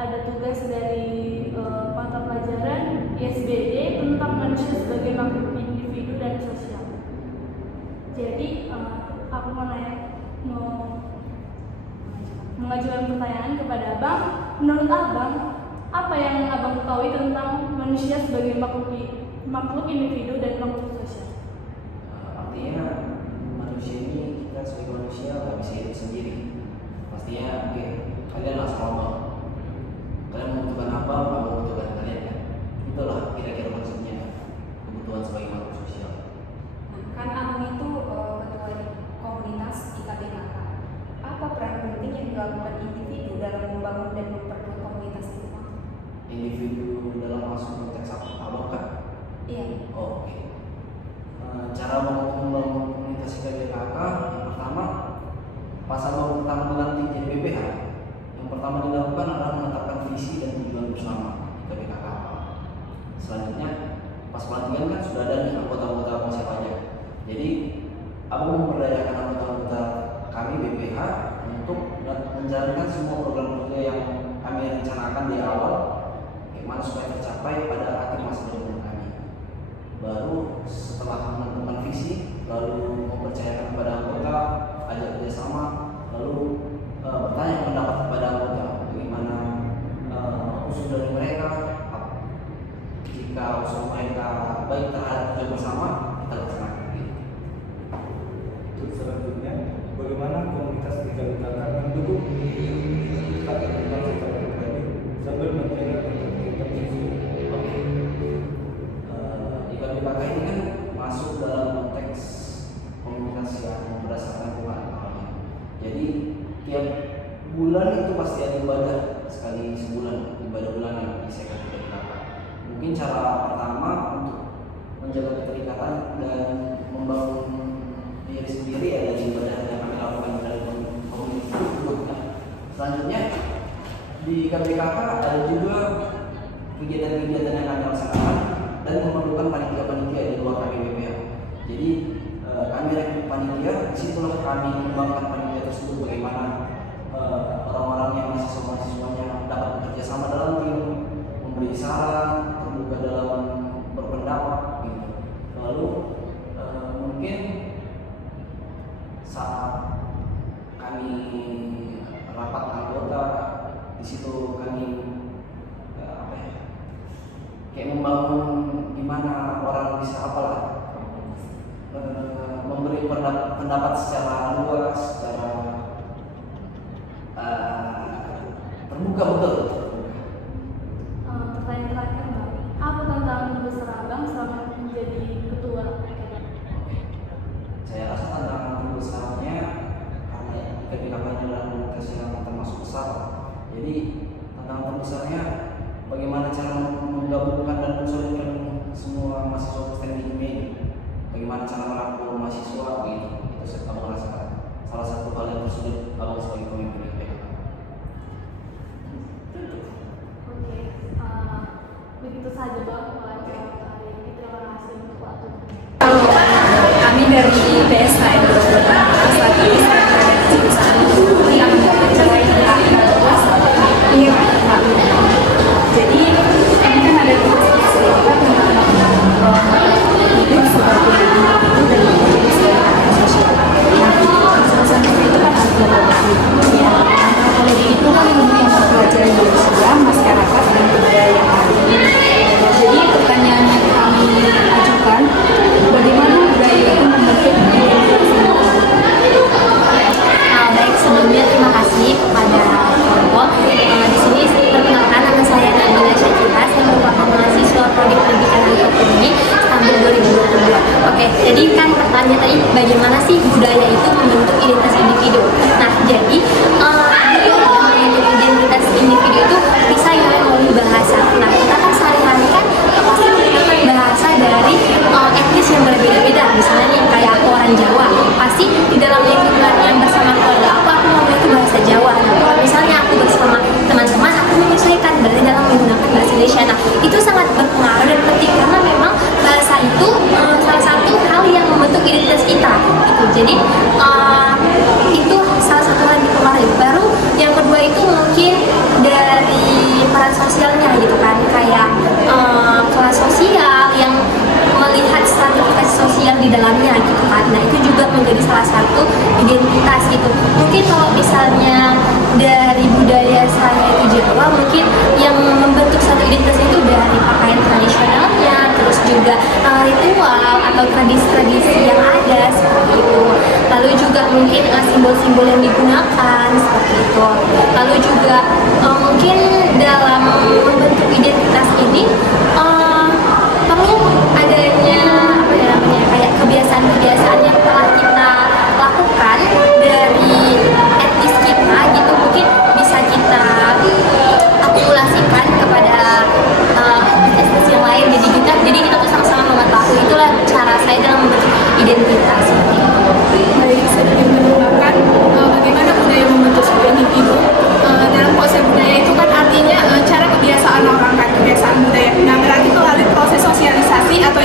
ada tugas dari mata pelajaran ISBD tentang manusia sebagai makhluk individu dan sosial. Jadi aku mau mengajukan pertanyaan kepada Abang. Menurut Abang, apa yang Abang ketahui tentang manusia sebagai makhluk individu dan makhluk sosial? Artinya manusia ini, kita sebagai manusia nggak bisa hidup sendiri. Pastinya kalian lah sama. Kalian membutuhkan apa, nggak membutuhkan kalian kan? Itulah kira-kira maksudnya kebutuhan sebagai makhluk sosial. Kan Abang itu ketua di komunitas IKBKK. Apa peran penting yang dilakukan individu dalam membangun dan memperkuat komunitas itu? Individu dalam masuk konteks Abang kan? Iya. Oh, oke. Cara membangun komunitas IKBKK yang pertama, pas Abang pertama melantik jadi BPH, yang pertama dilakukan adalah menetapkan visi dan tujuan bersama IKBKK. Selanjutnya, pas pelantikan kan sudah ada nih anggota-anggota siapa aja. Jadi Abang memberdayakan anggota-anggota kami BPH untuk menjalankan semua program kerja yang kami rencanakan di awal, bagaimana supaya tercapai pada akhir masa jabatan kami. Baru setelah menentukan visi, lalu mempercayakan kepada anggota, ajak kerjasama, lalu bertanya pendapat kepada anggota bagaimana usul dari mereka. Jika usul mereka baik terhadap tujuan bersama, kita laksanakan. Untuk selanjutnya, bagaimana komunitas IKBKK mendukung kita berkembang secara pribadi sambil menjaga ketertiban sosial? IKBKK ini kan masuk dalam konteks komunitas yang berdasarkan Tuhan. Jadi tiap bulan itu pasti ada ibadah sekali sebulan, ibadah bulanan disekat IKBKK. Mungkin cara pertama untuk menjaga keterikatan dan membangun diri sendiri ya dari ibadah yang kami lakukan dari komunitas tersebut. Selanjutnya di IKBKK ada juga kegiatan-kegiatan yang kami laksanakan dan memerlukan panitia-panitia di luar kami BPH. Jadi kami rekrut panitia, disitulah kami mengembangkan panitia tersebut bagaimana orang-orang yang mahasiswa-mahasiswanya dapat bekerja sama dalam tim, memberi saran, terbuka dalam berpendapat gitu. Lalu mungkin saat kami rapat anggota, di situ kami kayak membangun gimana orang bisa memberi pendapat secara luas, secara terbuka betul. Pertanyaan terakhir, Bang. Apa tantangan terbesar Abang selama menjadi ketua? Saya rasa tantangan terbesarnya karena IKBKK adalah komunitas yang termasuk besar. Jadi tantangan terbesarnya bagaimana cara menggabungkan dan mensolidkan semua mahasiswa Kristen di IME ini. Bagaimana cara merangkul mahasiswa gitu. Itu saya Abang rasakan salah satu hal yang tersulit Abang sebagai pemimpin IKBKK. Oke, begitu saja Bang wawancara kali ini. Terima kasih untuk waktunya. Kami dari BSKN saat ini jurusan yang mencari iya. Jadi ini kan ada tugas kita tentang hidup sebagai individu dan menjadi sebagai sosial. Salah satunya itu kan antropologi. Ya, antropologi itu kan ilmu yang mempelajari manusia, masyarakat dan budaya yang ada. Jadi mungkin kalau misalnya dari budaya saya itu Jawa, mungkin yang membentuk satu identitas itu dari pakaian tradisionalnya, terus juga ritual atau tradisi-tradisi yang ada seperti itu. Lalu juga mungkin simbol-simbol yang digunakan seperti itu. Lalu juga mungkin dalam membentuk identitas ini perlu adanya apa ya namanya, kayak kebiasaan-kebiasaan yang telah kita lakukan dari etnis kita gitu, mungkin bisa kita akumulasikan kepada etnis yang lain. Jadi kita tuh sama-sama mengetahui. Itulah cara saya dalam membentuk identitas seperti itu. Baik, sedikit menambahkan bagaimana budaya membentuk sebuah individu. Dalam konsep budaya itu kan artinya cara kebiasaan orang, kan kebiasaan budaya. Nah, berarti melalui proses sosialisasi atau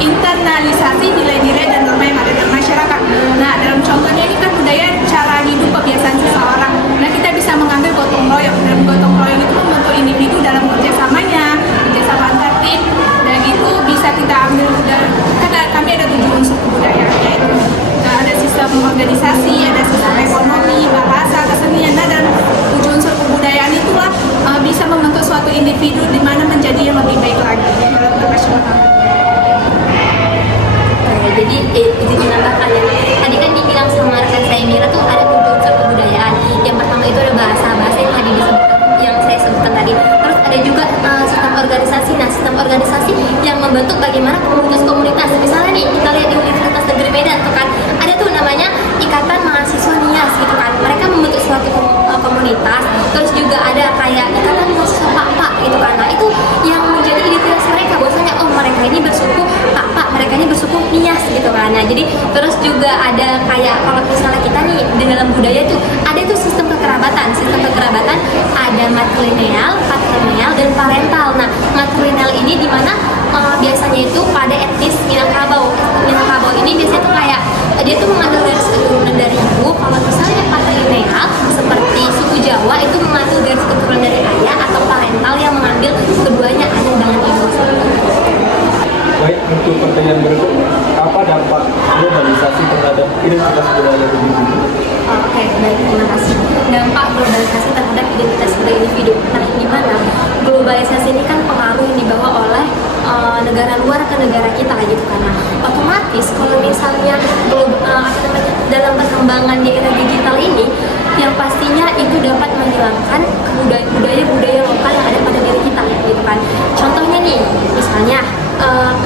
internalisasi nilai-nilai dan norma yang ada dalam masyarakat. Nah, dalam contohnya ini kan budaya cara hidup kebiasaan seseorang. Nah, kita bisa mengambil gotong royong, dan gotong royong itu membentuk individu dalam kerjasamanya, kerjasama antar tim. Dan itu bisa kita ambil dari, kan kami ada 7 unsur kebudayaan, yaitu ada sistem organisasi, ada sistem ekonomi, bahasa, kesenian. Nah, dan 7 unsur kebudayaan itulah bisa membentuk suatu individu di mana menjadi yang lebih baik lagi dalam bermasyarakat. Jadi izin menambahkan ya. Tadi kan dibilang sama rekan saya Mira tuh ada 7 unsur kebudayaan. Yang pertama itu ada bahasa yang tadi disebutkan, yang saya sebutkan tadi. Terus ada juga sistem organisasi. Nah, sistem organisasi yang membentuk bagaimana komunitas-komunitas. Misalnya nih, kita lihat di Universitas Negeri Medan tuh kan ada tuh namanya Ikatan Mahasiswa NIAS gitu kan. Mereka membentuk suatu komunitas. Terus juga ada kayak Ikatan Mahasiswa Pak gitu kan. Nah, itu yang menjadi identitas mereka. Bahwasanya oh, mereka ini bersuku Pak, mereka ini bersuku NIAS gitu kan. Nah, jadi terus juga ada kayak kalau misalnya kita nih di dalam budaya tuh ada tuh sistem kekerabatan. Sistem kekerabatan ada matrilineal, patrilineal, dan parental. Nah, matrilineal ini di mana biasanya itu pada etnis Minangkabau. Minangkabau ini biasanya tuh kayak dia tuh mengambil garis keturunan dari ibu. Kalau misalnya patrilineal seperti suku Jawa itu mengambil garis keturunan dari ayah, atau parental yang mengambil keduanya ayah dengan ibu. Baik, untuk pertanyaan berikutnya, apa dampak globalisasi terhadap identitas budaya individu? Oke, baik, terima kasih. Dampak globalisasi terhadap identitas budaya individu. Nah, gimana? Globalisasi ini kan pengaruh yang dibawa oleh negara luar ke negara kita gitu kan. Nah, otomatis kalau misalnya dalam perkembangan di era digital ini, yang pastinya itu dapat menghilangkan budaya lokal yang ada pada diri kita gitu kan. Contohnya nih, misalnya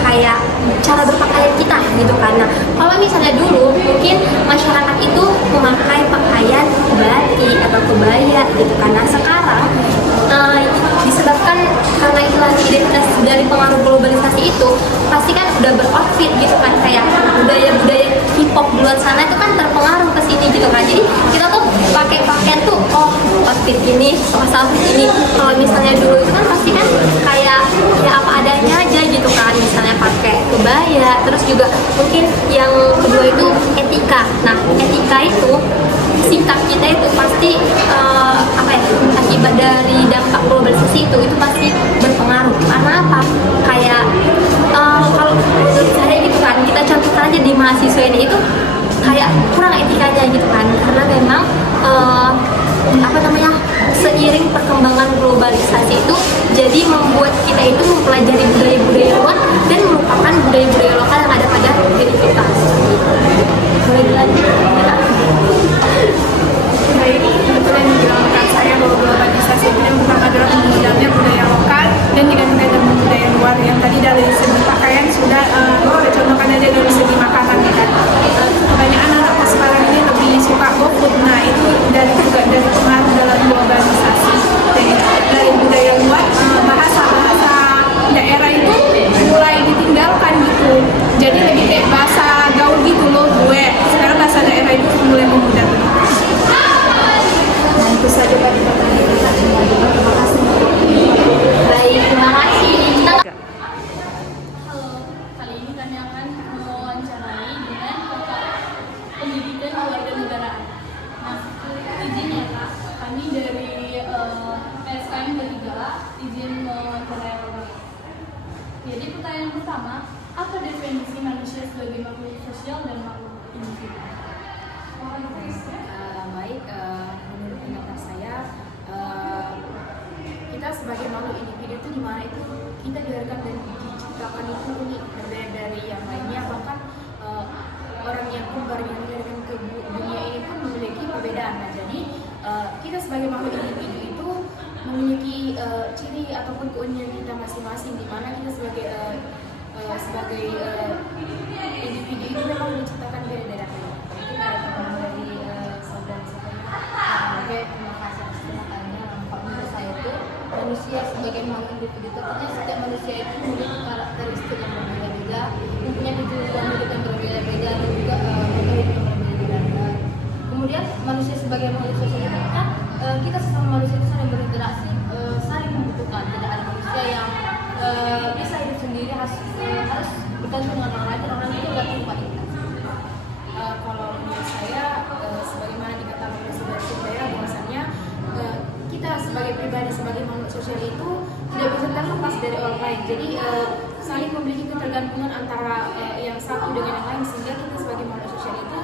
kayak cara berpakaian kita gitu kan. Nah, kalau misalnya dulu mungkin masyarakat itu memakai pakaian batik atau kebaya gitu kan. Nah, sekarang disebabkan karena hilang identitas dari pengaruh globalisasi itu, pasti kan udah beroutfit gitu kan, kayak budaya-budaya hip hop di luar sana itu kan terpengaruh ke sini gitu kan. Jadi kita tuh pakai pakaian tuh oh outfit ini, outfit ini. Kalau misalnya dulu itu kan pasti kan kayak ya apa adanya aja gitu kan, misalnya pakai kebaya. Terus juga mungkin yang kedua itu etika. Nah, etika itu sikap kita itu pasti akibat dari dampak globalisasi itu pasti berpengaruh. Karena apa? Kayak kalau menurut saya gitu kan, kita contohkan aja di mahasiswa ini itu kayak kurang etikanya gitu kan, karena memang seiring perkembangan globalisasi itu jadi membuat kita itu mempelajari budaya-budaya luar dan melupakan budaya-budaya lokal yang ada pada diri kita. Boleh dilanjut? Baik, betul yang dijelaskan saya bahwa globalisasi itu yang pertama adalah menghilangnya budaya lokal dan digantikan dengan budaya luar. Yang tadi dari segi pakaian sudah contohkan aja dari segi makanan ya kan. Kebanyakan anak sekarang ini lebih suka GoFood. Nah, itu dari pengaruh dalam globalisasi. Dari budaya luar, bahasa daerah itu mulai ditinggalkan gitu. Jadi lebih kayak bahasa gaul gitu loh gue. Sekarang bahasa daerah itu mulai memudar. Nah, itu saja Pak pertanyaan kita. Terima kasih. Baik, terima kasih. Halo, kali ini kami akan mewawancarai dengan Bapak Pendidikan Kewarganegaraan. Nah, izin ya Kak, kami dari PSKM ketiga izin mewawancarai Bapak. Jadi pertanyaan pertama, apa definisi manusia sebagai makhluk sosial dan makhluk individu? baik. Menurut pendapat saya, kita sebagai makhluk individu itu dimana itu kita diharapkan dan diciptakan itu unik, berbeda dari yang lainnya. Bahkan orang yang kembar yang dilahirkan ke dunia ini pun memiliki perbedaan. Nah, jadi kita sebagai makhluk individu itu memiliki ciri ataupun keunikan kita masing-masing, di mana kita sebagai individu itu memang diciptakan beda-beda. Mungkin ada tambahan dari saudara-saudara. Oke, terima kasih atas pernyataannya. Kalau menurut saya itu manusia sebagai makhluk individu, tentunya setiap manusia itu memiliki karakteristik yang berbeda-beda, mempunyai tujuan hidup yang berbeda-beda, dan juga memiliki yang berbeda-beda. Kemudian manusia sebagai makhluk sosial kan kita sesama manusia itu saling berinteraksi, saling membutuhkan. Tidak ada manusia yang bisa hidup sendiri, harus bergantung dengan orang lain, dan orang itu bergantung kepada kita. Kalau menurut saya, sebagaimana dikatakan oleh saudara Sundaya, bahwasannya kita sebagai pribadi, sebagai makhluk sosial itu tidak bisa terlepas dari orang lain. Jadi saling memiliki ketergantungan antara yang satu dengan yang lain, sehingga kita sebagai makhluk sosial itu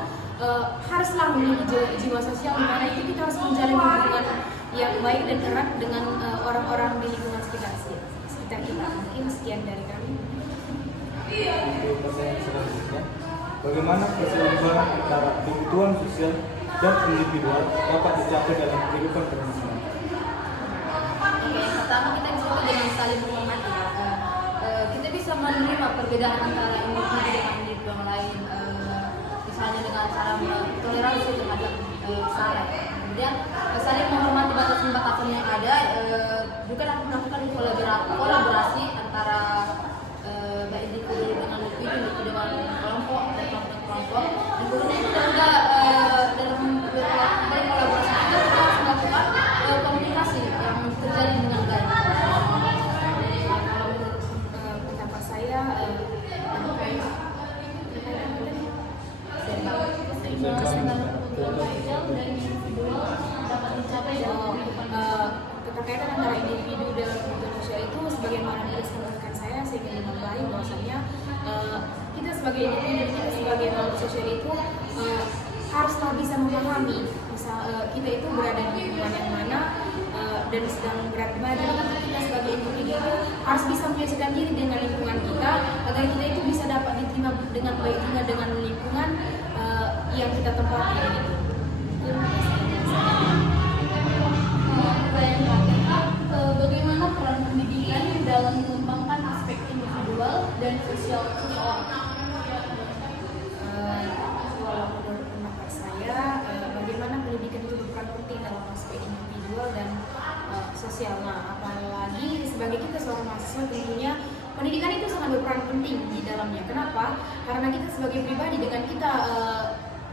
haruslah memiliki jiwa sosial, di mana itu kita harus menjalin hubungan yang baik dan erat dengan orang-orang di lingkungan sekitar kita. Mungkin sekian dari kami. Untuk pertanyaan selanjutnya, bagaimana keseimbangan antara kebutuhan sosial dan individual dapat dicapai dalam kehidupan bermasyarakat? Yang pertama, kita bisa dengan saling menghormati. Kita bisa menerima perbedaan antara individu dengan individu yang lain, misalnya dengan cara toleransi terhadap sara. Kemudian saling menghormati batasan-batasan yang ada, juga dapat melakukan kolaborasi antara baik individu dengan individu dengan kelompok dan kelompok. Dan kemudian kita juga dalam kolaborasi itu kita harus melakukan komunikasi yang terjalin dengan baik. Kalau menurut pendapat saya, keseimbangan kebutuhan sosial dan individual dapat dicapai dalam kehidupan. Keterkaitan antara individu dalam kebutuhan sosial itu sebagaimana disampaikan saya ingin menambahi bahwasannya kita sebagai individu, kita sebagai makhluk sosial itu haruslah bisa memahami kita itu berada di lingkungan yang mana dan sedang berada di mana. Jadi kita sebagai individu itu harus bisa menyesuaikan diri dengan lingkungan kita agar kita itu bisa dapat diterima dengan baik juga dengan lingkungan yang kita tempati. Pertanyaan terakhir, bagaimana peran pendidikan dalam mengembangkan aspek individual dan sosial seseorang? Kalau menurut pendapat saya, bagaimana pendidikan itu berperan penting dalam aspek individual dan sosial. Nah, apalagi sebagai kita seorang mahasiswa, tentunya pendidikan itu sangat berperan penting di dalamnya. Kenapa? Karena kita sebagai pribadi dengan kita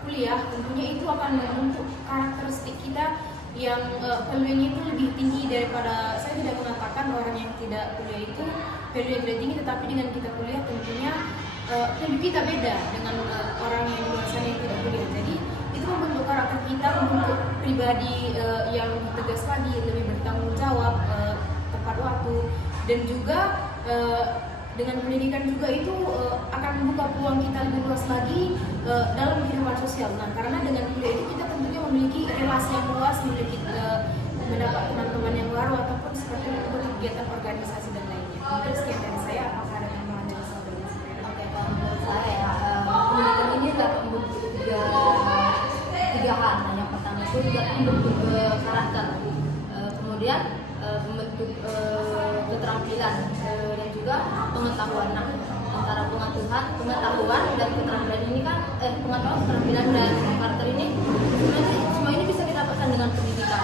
kuliah, tentunya itu akan membentuk karakteristik kita yang value-nya itu lebih tinggi daripada, saya tidak mengatakan orang yang tidak kuliah itu value-nya tidak tinggi, tetapi dengan kita kuliah tentunya value kita beda dengan orang yang biasanya yang tidak kuliah. Jadi itu membentuk karakter kita, membentuk pribadi yang tegas lagi, lebih bertanggung jawab, tepat waktu, dan juga dengan pendidikan juga itu akan membuka peluang kita lebih luas lagi dalam kehidupan sosial. Nah, karena dengan kuliah itu kita tentunya memiliki relasi yang luas, memiliki mendapat teman-teman yang baru ataupun seperti kegiatan organisasi dan lainnya. Mungkin sekian dari saya. Apakah ada tambahan dari saudara? Oke, kalau menurut saya pendidikan ini dapat membentuk tiga hal. Nah, yang pertama itu dapat membentuk karakter, kemudian membentuk keterampilan dan juga pengetahuan. Nah, antara pengetahuan dan keterampilan ini kan pengetahuan, keterampilan dan karakter ini sebenarnya semua ini bisa didapatkan dengan pendidikan.